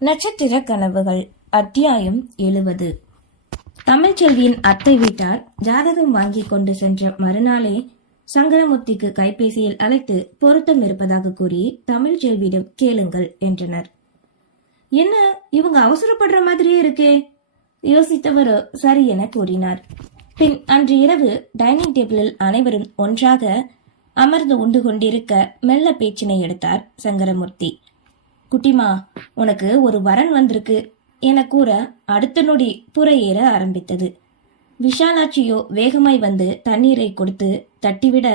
நட்சத்திர கனவுகள் அத்தியாயம் 70. தமிழ்ச்செல்வியின் அத்தை வீட்டார் ஜாதகம் வாங்கி கொண்டு சென்ற மறுநாளே சங்கரமூர்த்திக்கு கைபேசியில் அழைத்து பொருத்தம் இருப்பதாக கூறி தமிழ்ச்செல்வியிடம் கேளுங்கள் என்றனர். என்ன இவங்க அவசரப்படுற மாதிரியே இருக்கே? யோசித்தவரோ சரி என கூறினார். பின் அன்று இரவு டைனிங் டேபிளில் அனைவரும் ஒன்றாக அமர்ந்து உண்டு கொண்டிருக்க மெல்ல பேச்சினை எடுத்தார் சங்கரமூர்த்தி. குட்டிமா, உனக்கு ஒரு வரன் வந்திருக்கு என கூற அடுத்த நொடி புறையேற ஆரம்பித்தது. விஷாலாட்சியோ வேகமாய் வந்து தண்ணீரை கொடுத்து தட்டிவிட,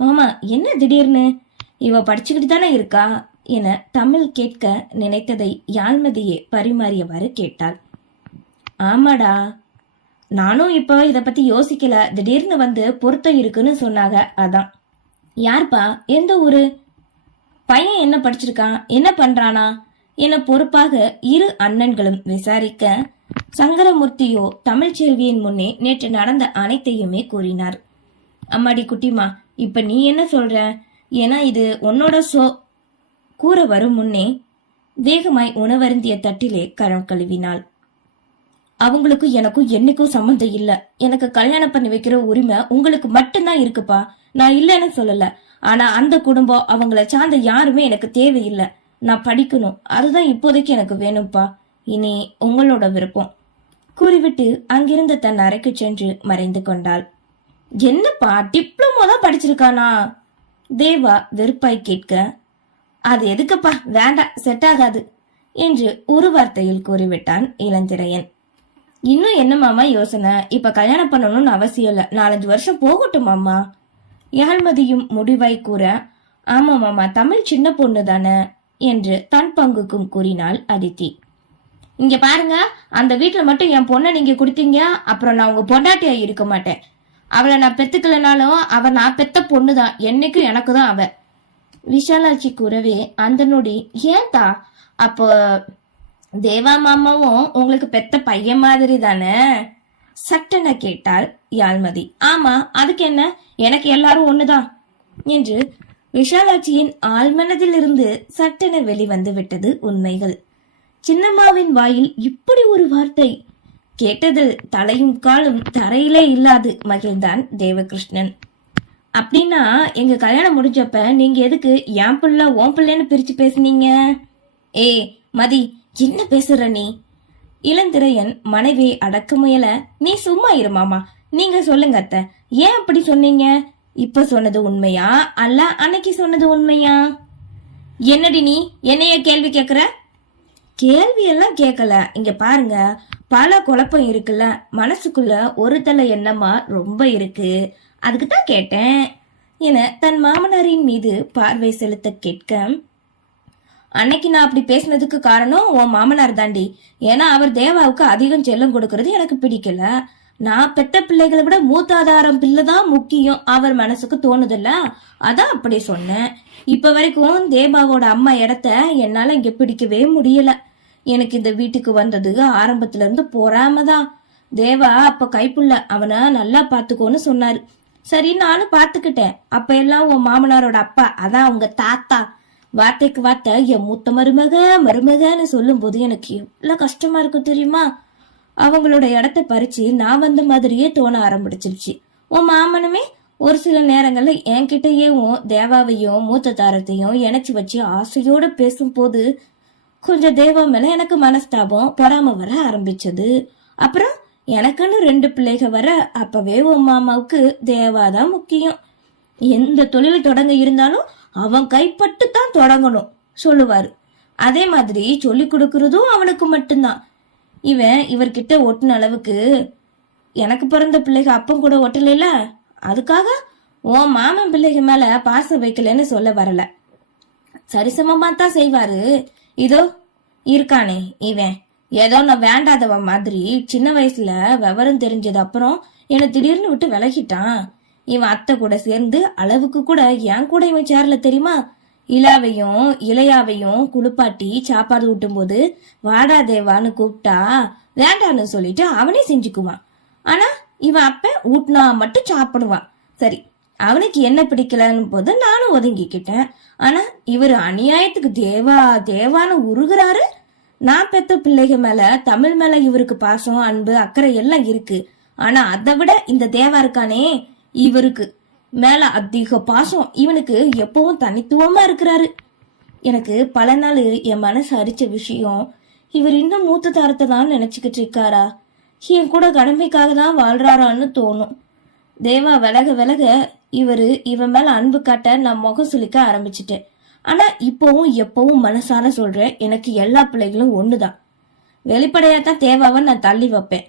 மாமா என்ன திடீர்னு? இவ படிச்சுக்கிட்டு தானே இருக்கா என தமிழ் கேட்க நினைத்ததை யாழ்மதியே பரிமாறியவாறு கேட்டாள். ஆமாடா, நானும் இப்போ இத பத்தி யோசிக்கல. திடீர்னு வந்து பொருத்தம் இருக்குன்னு சொன்னாங்க, அதான். யார்பா, எந்த ஊரு? பையன் என்ன படிச்சிருக்கான், என்ன பண்றானா என பொறுப்பாக இரு அண்ணன்களும் விசாரிக்க சங்கரமூர்த்தியோ தமிழ்ச்செல்வியின் முன்னே நேற்று நடந்த அனைத்தையுமே கூறினார். அம்மாடி குட்டிமா, இப்ப நீ என்ன சொல்ற? ஏன்னா இது உன்னோட கூற வரும் முன்னே வேகமாய் உணவருந்திய தட்டிலே கரம் கழுவினாள். அவங்களுக்கும் எனக்கும் என்னைக்கும் சம்மந்தம் இல்ல. எனக்கு கல்யாணம் பண்ணி வைக்கிற உரிமை உங்களுக்கு மட்டும்தான் இருக்குப்பா. நான் இல்லைன்னு சொல்லல. ஆனா அந்த குடும்பம், அவங்கள சார்ந்த யாருமே எனக்கு தேவையில்லை. நான் படிக்கணும், அதுதான் இப்போதைக்கு எனக்கு வேணும்ப்பா. இனி உங்களோட விருப்பம் கூறிவிட்டு அங்கிருந்த தன் அறைக்கு சென்று மறைந்து கொண்டாள். என்னப்பா, டிப்ளமோ தான் படிச்சிருக்கானா? தேவா வெறுப்பாய் கேட்க, அது எதுக்குப்பா, வேண்டாம், செட் ஆகாது என்று ஒரு வார்த்தையில் கூறிவிட்டான் இளந்திரையன். இன்னும் என்ன மாமா யோசனை? இப்ப கல்யாணம் பண்ணணும்னு அவசியம் இல்ல, 4-5 வருஷம் போகட்டும் மாமா. யாழ்மதியும் முடிவாய் கூற, ஆமா மாமா, தமிழ் சின்ன பொண்ணு தானே என்று தன் பங்குக்கும் கூறினாள் அதித்தி. இங்க பாருங்க, அந்த வீட்டுல மட்டும் என் பொண்ணை நீங்க கொடுத்தீங்க, அப்புறம் நான் உங்க பொண்டாட்டியா இருக்க மாட்டேன். அவளை நான் பெத்துக்கலனாலும் அவ நான் பெத்த பொண்ணுதான், என்னைக்கும் எனக்கு தான் அவ. விஷாலாட்சி கூறவே அந்த நொடி, ஏன்தா அப்போ தேவா மாமாவும் உங்களுக்கு பெத்த பையன் மாதிரி தானே சட்டென கேட்டாள் யாழ்மதி. ஆமா, அதுக்கு என்ன, எனக்கு எல்லாரும் ஒண்ணுதான் என்று விஷாலாட்சியின் ஆழ்மனதில் இருந்து சட்டென வெளிவந்து விட்டது உண்மைகள். சின்னம்மாவின் வாயில் இப்படி ஒரு வார்த்தை கேட்டதில் தலையும் காலும் தரையிலே இல்லாது மகிழ்ந்தான் தேவகிருஷ்ணன். அப்படின்னா எங்க கல்யாணம் முடிஞ்சப்ப நீங்க எதுக்கு என் பிள்ளை ஓன் பிள்ளைன்னு பிரிச்சு பேசுனீங்க? ஏ மதி, என்ன பேசுற நீ? இளந்திரையன் மனைவியை அடக்க முயல, நீ சும்மா இரு மாமா, நீங்க சொல்லுங்க அத்தை, ஏன் அப்படி சொன்னீங்க? இப்ப சொன்னது உண்மையா அல்ல அன்னைக்கு சொன்னது உண்மையா? என்னடி நீ என்னைய கேள்வி கேக்குற? கேள்வி எல்லாம் கேட்கல, இங்க பாருங்க, பல குழப்பம் இருக்குல்ல, மனசுக்குள்ள ஒரு தலை எண்ணமா ரொம்ப இருக்கு, அதுக்குதான் கேட்டேன் என தன் மாமனாரின் மீது பார்வை செலுத்த கேட்க, அன்னைக்கு நான் அப்படி பேசினதுக்கு காரணம் உன் மாமனார் தாண்டி. ஏன்னா அவர் தேவாவுக்கு அதிகம் செல்லம் கொடுக்கறது எனக்கு பிடிக்கல. நான் பெத்த பிள்ளைகளை விட மூத்தாதாரம் பிள்ளைதான் முக்கியம் அவர் மனசுக்கு தோணுதில்ல, அதான் அப்படி சொன்னேன். இப்ப வரைக்கும் தேவாவோட அம்மா இடத்த என்னால இங்க பிடிக்கவே முடியல. எனக்கு இந்த வீட்டுக்கு வந்தது ஆரம்பத்துல இருந்து பொறாமதான். தேவா அப்ப கைப்புள்ள, அவனை நல்லா பாத்துக்கோன்னு சொன்னாரு. சரி, நானும் பாத்துக்கிட்டேன். அப்ப எல்லாம் உன் மாமனாரோட அப்பா, அதான் உங்க தாத்தா, வார்த்தைக்கு வார்த்தை என் மூத்த மருமகன்னு சொல்லும் போது எனக்கு எவ்வளவு கஷ்டமா இருக்கும் தெரியுமா? அவங்களோட இடத்த பறிச்சு நான் வந்த மாதிரியே தோண ஆரம்பிச்சிருச்சு. உன் மாமனுமே ஒரு சில நேரங்கள்ல என்கிட்டயேவும் தேவாவையும் மூத்த தாரத்தையும் இணைச்சு வச்சு ஆசையோட பேசும் போது கொஞ்சம் தேவா மேல எனக்கு மனஸ்தாபம், பொறாம வர ஆரம்பிச்சது. அப்புறம் எனக்குன்னு 2 பிள்ளைக வர, அப்பவே உன் மாமாவுக்கு தேவாதான் முக்கியம். எந்த தொழில் தொடங்க இருந்தாலும் அவன் கைப்பட்டு தான் தொடங்கணும் சொல்லுவாரு. அதே மாதிரி சொல்லி கொடுக்கறதும் அவனுக்கு மட்டும்தான். இவர்கிட்ட ஒட்டின அளவுக்கு எனக்கு பிறந்த பிள்ளைக அப்பம் கூட ஒட்டல. அதுக்காக உன் மாமன் பிள்ளைக மேல பாசம் வைக்கலன்னு சொல்ல வரல, சரிசமமா தான் செய்வாரு. இதோ இருக்கானே இவன், ஏதோ நான் வேண்டாதவன் மாதிரி சின்ன வயசுல விவரம் தெரிஞ்சது அப்புறம் என்னை திடீர்னு விட்டு விலகிட்டான். இவன் அத்தை கூட சேர்ந்து அளவுக்கு கூட என் கூட இவன் சேரல தெரியுமா? இளையாவையும் குளிப்பாட்டி சாப்பாடு ஊட்டும் போது வாடா தேவான்னு கூப்பிட்டா வேண்டான்னு சொல்லிட்டு அவனே செஞ்சுக்குவான். ஆனா இவன் அப்ப ஊட்டினா மட்டும் சாப்பிடுவான். சரி, அவனுக்கு என்ன பிடிக்கலன்னு போது நானும் ஒதுங்கிக்கிட்டேன். ஆனா இவர் அநியாயத்துக்கு தேவா தேவான்னு உருகுறாரு. நான் பெத்த பிள்ளைங்க மேல, தமிழ் மேல இவருக்கு பாசம், அன்பு, அக்கறை எல்லாம் இருக்கு. ஆனா அதை விட இந்த தேவா இருக்கானே, இவருக்கு மேல அதிக பாசம். இவனுக்கு எப்பவும் தனித்துவமா இருக்கிறாரு. எனக்கு பல நாள் என் மனசு அரிச்ச விஷயம், இவர் இன்னும் மூத்த தாரத்தை தான் நினைச்சுக்கிட்டு இருக்காரா, என் கூட கடமைக்காக தான் வாழ்றாரான்னு தோணும். தேவா விலக விலக இவன் மேல அன்பு காட்ட நான் முகம் சுளிக்க ஆரம்பிச்சிட்டேன். ஆனா இப்பவும் எப்பவும் மனசார சொல்றேன், எனக்கு எல்லா பிள்ளைகளும் ஒண்ணுதான். வெளிப்படையாத்தான் தேவாவை நான் தள்ளி வைப்பேன்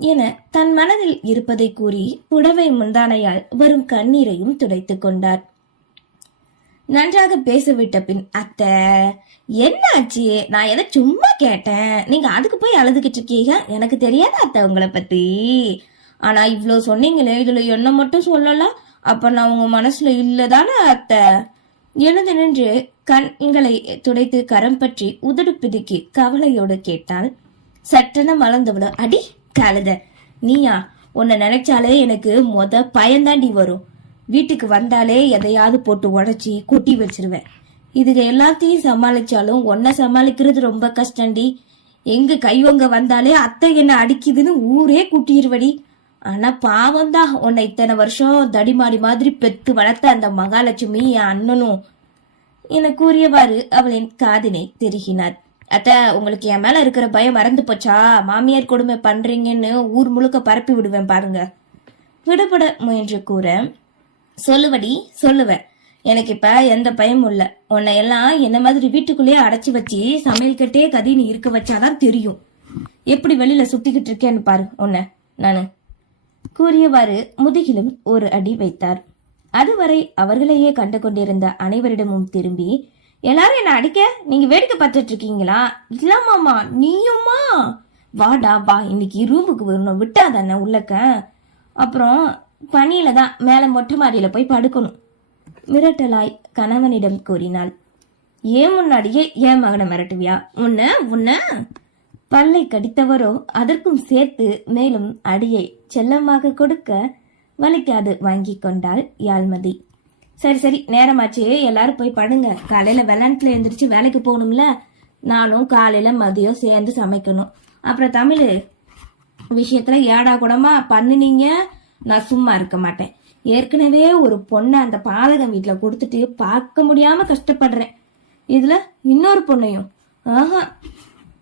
என தன் மனதில் இருப்பதை கூறி புடவை முந்தானையால் வரும் கண்ணீரையும் துடைத்துக் கொண்டார். நன்றாக பேசவிட்ட பின், அத்தை என்னாச்சு? நான் எதை சும்மா கேட்டேன், நீங்க அதுக்கு போய் அழுதுகிட்டு இருக்கீங்க. எனக்கு தெரியாத அத்தை உங்களை பத்தி. ஆனா இவ்ளோ சொன்னீங்களே, இதுல என்ன மட்டும் சொல்லலாம். அப்ப நான் உங்க மனசுல இல்லதானே அத்தை? எழுந்து நின்று கண்களை துடைத்து கரம் பற்றி உதடு பிதுக்கி கவலையோடு கேட்டாள். சட்டென மலர்ந்தவள, அடி கழுத நீயா? உன்னை நினைச்சாலே எனக்கு பயந்தாண்டி வரும். வீட்டுக்கு வந்தாலே எதையாவது போட்டு உடைச்சி கொட்டி வச்சிருவேன். இதுக எல்லாத்தையும் சமாளிச்சாலும் உன்னை சமாளிக்கிறது ரொம்ப கஷ்டண்டி. எங்க கைவங்க வந்தாலே அத்தை என்ன அடிக்குதுன்னு ஊரே கூட்டிடுவடி. ஆனா பாவம்தான், உன்னை இத்தனை வருஷம் தடிமாடி மாதிரி பெத்து வளர்த்த அந்த மகாலட்சுமி என் அண்ணனும் என கூறியவாறு அவளின் காதினை திருகினார். அத்த, உங்களுக்கு என் மேல இருக்கிற பயம் மறந்து போச்சா? மாமியார் கொடுமை பண்றீங்கன்னு ஊர் முழுக்க பரப்பி விடுவேன் பாருங்க. விடுபட முயன்று கூற, சொல்லுவடி சொல்லுவேன், எனக்கு இப்ப எந்த பயமும் இல்ல. உன்னை எல்லாம் என்ன மாதிரி வீட்டுக்குள்ளேயே அடைச்சி வச்சு சமையல் கட்டே கதின்னு இருக்க வச்சாதான் தெரியும் எப்படி வெளியில சுத்திக்கிட்டு இருக்கேன்னு பாரு உன்னை நானு கூறியவாறு முதுகிலும் ஒரு அடி வைத்தார். அதுவரை அவர்களையே கண்டு கொண்டிருந்த அனைவரிடமும் திரும்பி, எல்லாரும் என்ன அடிக்க நீங்க வேடிக்கை பார்த்துட்டு இருக்கீங்களா? இல்லாமாமா, நீயுமா? வாடா வா, இன்னைக்கு ரூமுக்கு வரணும், விட்டாதானே உள்ளக்க. அப்புறம் பனியில தான் மேல மொட்டை மாடியில போய் படுக்கணும் மிரட்டலாய் கணவனிடம் கூறினாள். ஏன் முன்னாடியே ஏன் மகனை மிரட்டுவியா? உன்ன பல்லை கடித்தவரோ அதற்கும் சேர்த்து மேலும் அடியை செல்லமாக கொடுக்க வலிக்காது வாங்கி கொண்டாள் யாழ்மதி. சரி சரி, நேரமாச்சு, எல்லாரும் போய் படுங்க. காலையில வெள்ளாட்டுல எழுந்திரிச்சு வேலைக்கு போகணும்ல. நானும் காலையில மதியம் சேர்ந்து சமைக்கணும். அப்புறம் தமிழ் விஷயத்துல ஏடா கூடமா பண்ணுனீங்க, நான் சும்மா இருக்க மாட்டேன். ஏற்கனவே ஒரு பொண்ணை அந்த பாதகம் வீட்டுல கொடுத்துட்டு பார்க்க முடியாம கஷ்டப்படுறேன். இதுல இன்னொரு பொண்ணையும் ஆஹா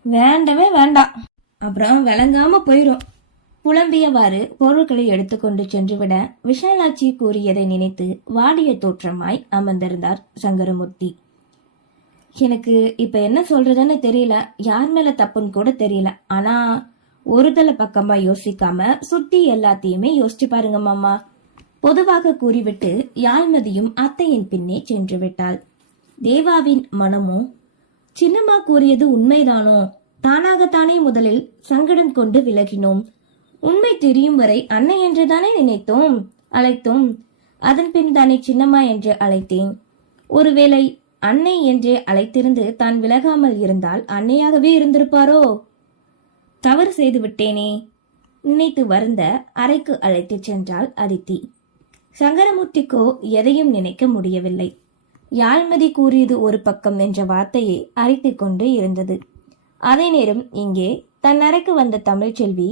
வேண்டவே வேண்டாம், அப்புறம் விளங்காம போயிரும் புலம்பியவாறு பொருட்களை எடுத்துக்கொண்டு சென்றுவிட விஷாலாட்சி கூறியதை நினைத்து வாடிய தோற்றமாய் அமர்ந்திருந்தார் சங்கரமூர்த்தி. எனக்கு இப்ப என்ன சொல்றதுன்னு தெரியல, யார் மேல தப்புன்னு கூட தெரியல. ஆனா ஒரு தலை பக்கமா யோசிக்காம சுத்தி எல்லாத்தையுமே யோசிச்சு பாருங்க மாமா, பொதுவாக கூறிவிட்டு யாழ்மதியும் அத்தையின் பின்னே சென்று விட்டாள். தேவாவின் மனமும் சின்னம்மா கூறியது உண்மைதானோ? தானாகத்தானே முதலில் சங்கடம் கொண்டு விலகினோம். உண்மை தெரியும் வரை அன்னை என்றுதானே நினைத்தோம், அழைத்தோம். அதன் பின் தானே சின்னம்மா என்று அழைத்தேன். ஒருவேளை அன்னை என்றே அழைத்திருந்து தான் விலகாமல் இருந்தால் அன்னையாகவே இருந்திருப்பாரோ? தவறு செய்து விட்டேனே நினைத்து வருந்த அறைக்கு அழைத்துச் சென்றாள் அதித்தி. சங்கரமூர்த்திக்கோ எதையும் நினைக்க முடியவில்லை. யாழ்மதி கூறியது ஒரு பக்கம் என்ற வார்த்தையை அரைத்துக் கொண்டு இருந்தது. அதே நேரம் இங்கே தன் அறைக்கு வந்த தமிழ்ச்செல்வி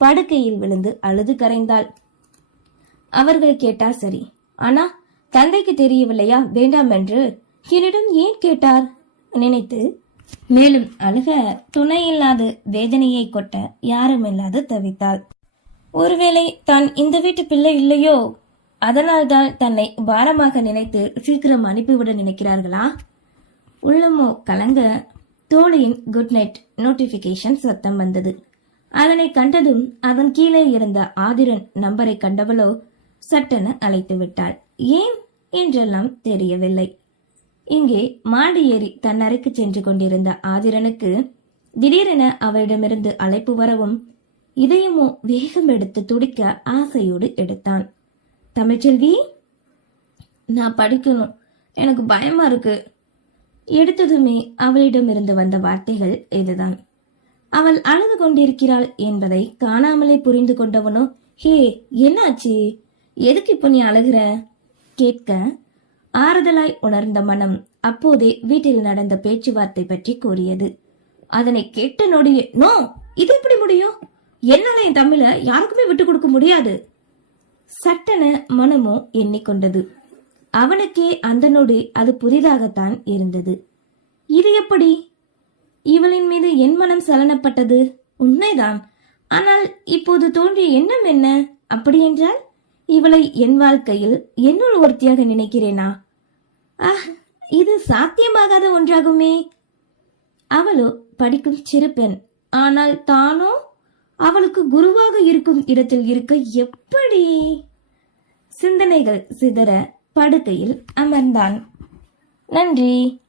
படுக்கையில் விழுந்து அழுது கரைந்தாள். அவர்கள் கேட்டார் சரி, ஆனா தந்தைக்கு தெரியவில்லையா வேண்டாம் என்று? என்னிடம் ஏன் கேட்டார் நினைத்து மேலும் அழுக துணையில்லாத வேதனையை கொட்ட யாருமில்லாது தவித்தாள். ஒருவேளை தான் இந்த வீட்டு பிள்ளை இல்லையோ, அதனால்தான் தன்னை பாரமாக நினைத்து சீக்கிரம் அனுப்பிவிட நினைக்கிறார்களா? உள்ளமோ கலங்க தோழியின் குட் நைட் நோட்டிபிகேஷன் சத்தம் வந்தது. அதனை கண்டதும் அதன் கீழே இருந்த ஆதிரன் நம்பரை கண்டவளோ சட்டென அழைத்து விட்டாள். ஏன் என்றெல்லாம் தெரியவில்லை. இங்கே மாடி ஏறி தன் அறைக்கு சென்று கொண்டிருந்த ஆதிரனுக்கு திடீரென அவரிடமிருந்து அழைப்பு வரவும் இதயமோ வேகம் எடுத்து துடிக்க ஆசையோடு எடுத்தான். தமிழ்ச்செல்வி, நான் படிக்கணும், எனக்கு பயமா இருக்கு. எடுத்ததுமே அவளிடமிருந்து வந்த வார்த்தைகள் இதுதான். அவள் அழுது கொண்டிருக்கிறாள் என்பதை காணாமலே புரிந்து கொண்டவனோ, ஹே என்னாச்சு, எதுக்கு இப்ப நீ அழுகிற கேட்க ஆறுதலாய் உணர்ந்த மனம் அப்போதே வீட்டில் நடந்த பேச்சுவார்த்தை பற்றி கூறியது. அதனை கேட்ட நொடியே, நோ, இது எப்படி முடியும்? என்னால என் தமிழ யாருக்குமே விட்டு கொடுக்க முடியாது. சட்டென மனமோ எண்ணிக்கொண்டது. அவனுக்கே அந்த நொடி அது புதிதாகத்தான் இருந்தது. இது எப்படி? இவளின் மீது என் மனம் சலனப்பட்டது உண்மைதான். ஆனால் இப்போது தோன்றிய எண்ணம் என்ன? அப்படியென்றால் இவளை என் வாழ்க்கையில் என்னுள் ஒருத்தியாக நினைக்கிறேனா? இது சாத்தியமாகாத ஒன்றாகுமே. அவளோ படிக்கும் சிறு பெண். ஆனால் தானோ அவளுக்கு குருவாக இருக்கும் இடத்தில் இருக்க எப்படி? சிந்தனைகள் சிதற படுக்கையில் அமர்ந்தான். நன்றி.